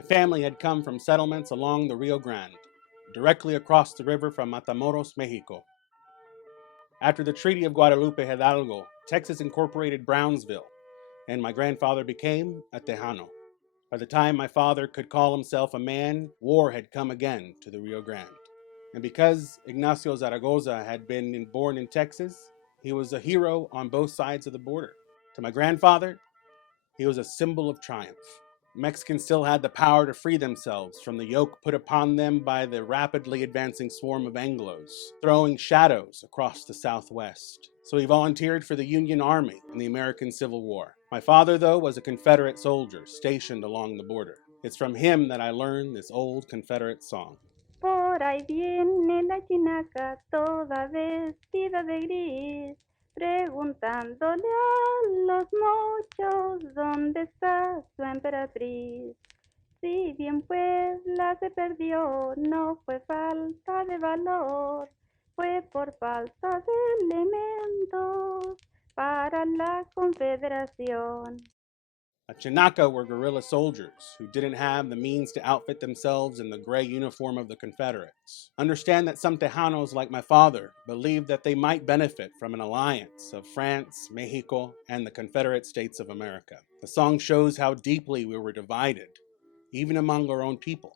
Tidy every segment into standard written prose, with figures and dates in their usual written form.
My family had come from settlements along the Rio Grande, directly across the river from Matamoros, Mexico. After the Treaty of Guadalupe Hidalgo, Texas incorporated Brownsville, and my grandfather became a Tejano. By the time my father could call himself a man, war had come again to the Rio Grande. And because Ignacio Zaragoza had been born in Texas, he was a hero on both sides of the border. To my grandfather, he was a symbol of triumph. Mexicans still had the power to free themselves from the yoke put upon them by the rapidly advancing swarm of Anglos, throwing shadows across the Southwest. So he volunteered for the Union Army in the American Civil War. My father, though, was a Confederate soldier stationed along the border. It's from him that I learned this old Confederate song. Por ahí viene la chinaca toda vestida de gris, preguntándole a los mochos dónde está su emperatriz. Si bien Puebla se perdió, no fue falta de valor, fue por falta de elementos para la Confederación. A Chinaca were guerrilla soldiers who didn't have the means to outfit themselves in the gray uniform of the Confederates. Understand that some Tejanos, like my father, believed that they might benefit from an alliance of France, Mexico, and the Confederate States of America. The song shows how deeply we were divided, even among our own people.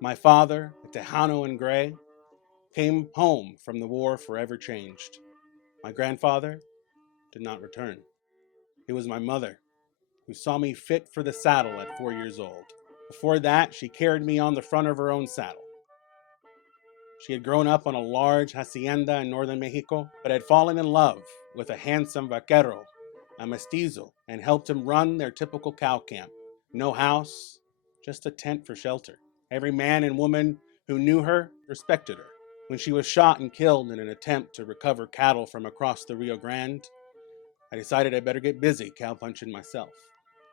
My father, a Tejano in gray, came home from the war forever changed. My grandfather did not return. It was my mother who saw me fit for the saddle at 4 years old. Before that, she carried me on the front of her own saddle. She had grown up on a large hacienda in northern Mexico, but had fallen in love with a handsome vaquero, a mestizo, and helped him run their typical cow camp. No house, just a tent for shelter. Every man and woman who knew her respected her. When she was shot and killed in an attempt to recover cattle from across the Rio Grande, I decided I better get busy cowpunching myself.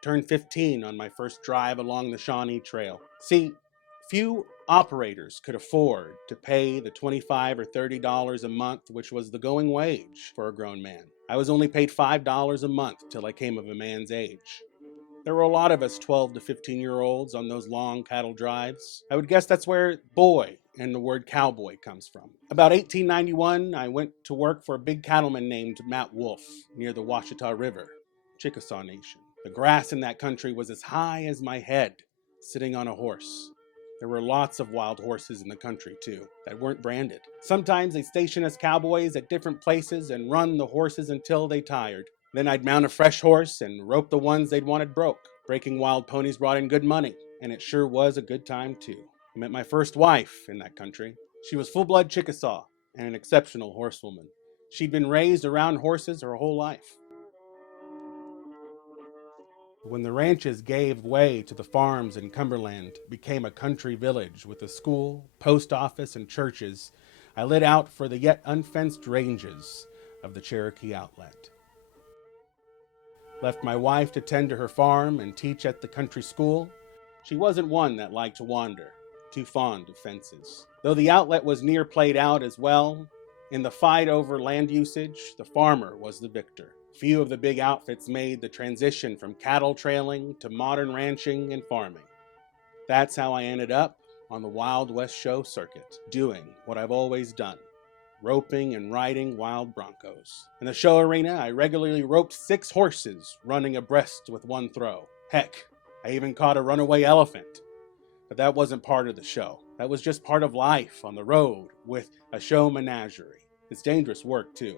Turned 15 on my first drive along the Shawnee Trail. See, few operators could afford to pay the $25 or $30 a month, which was the going wage for a grown man. I was only paid $5 a month till I came of a man's age. There were a lot of us 12 to 15-year-olds on those long cattle drives. I would guess that's where boy and the word cowboy comes from. About 1891, I went to work for a big cattleman named Matt Wolf near the Washita River, Chickasaw Nation. The grass in that country was as high as my head, sitting on a horse. There were lots of wild horses in the country, too, that weren't branded. Sometimes they'd station us cowboys at different places and run the horses until they tired. Then I'd mount a fresh horse and rope the ones they'd wanted broke. Breaking wild ponies brought in good money, and it sure was a good time, too. I met my first wife in that country. She was full-blood Chickasaw and an exceptional horsewoman. She'd been raised around horses her whole life. When the ranches gave way to the farms in Cumberland, became a country village with a school, post office, and churches, I lit out for the yet unfenced ranges of the Cherokee Outlet. Left my wife to tend to her farm and teach at the country school. She wasn't one that liked to wander, too fond of fences. Though the outlet was near played out as well, in the fight over land usage, the farmer was the victor. Few of the big outfits made the transition from cattle trailing to modern ranching and farming. That's how I ended up on the Wild West Show circuit, doing what I've always done, roping and riding wild broncos. In the show arena, I regularly roped 6 horses running abreast with one throw. Heck, I even caught a runaway elephant. But that wasn't part of the show. That was just part of life on the road with a show menagerie. It's dangerous work, too.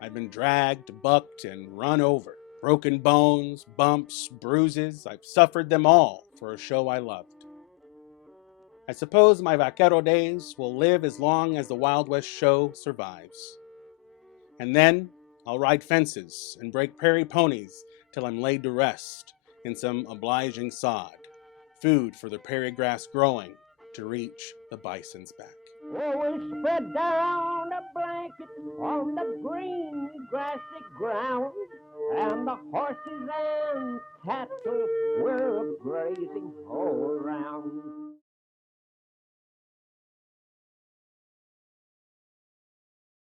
I've been dragged, bucked, and run over. Broken bones, bumps, bruises, I've suffered them all for a show I loved. I suppose my vaquero days will live as long as the Wild West Show survives. And then I'll ride fences and break prairie ponies till I'm laid to rest in some obliging sod, food for the prairie grass growing to reach the bison's back. Oh, we spread down a blanket on the green grassy ground, and the horses and cattle were grazing all around.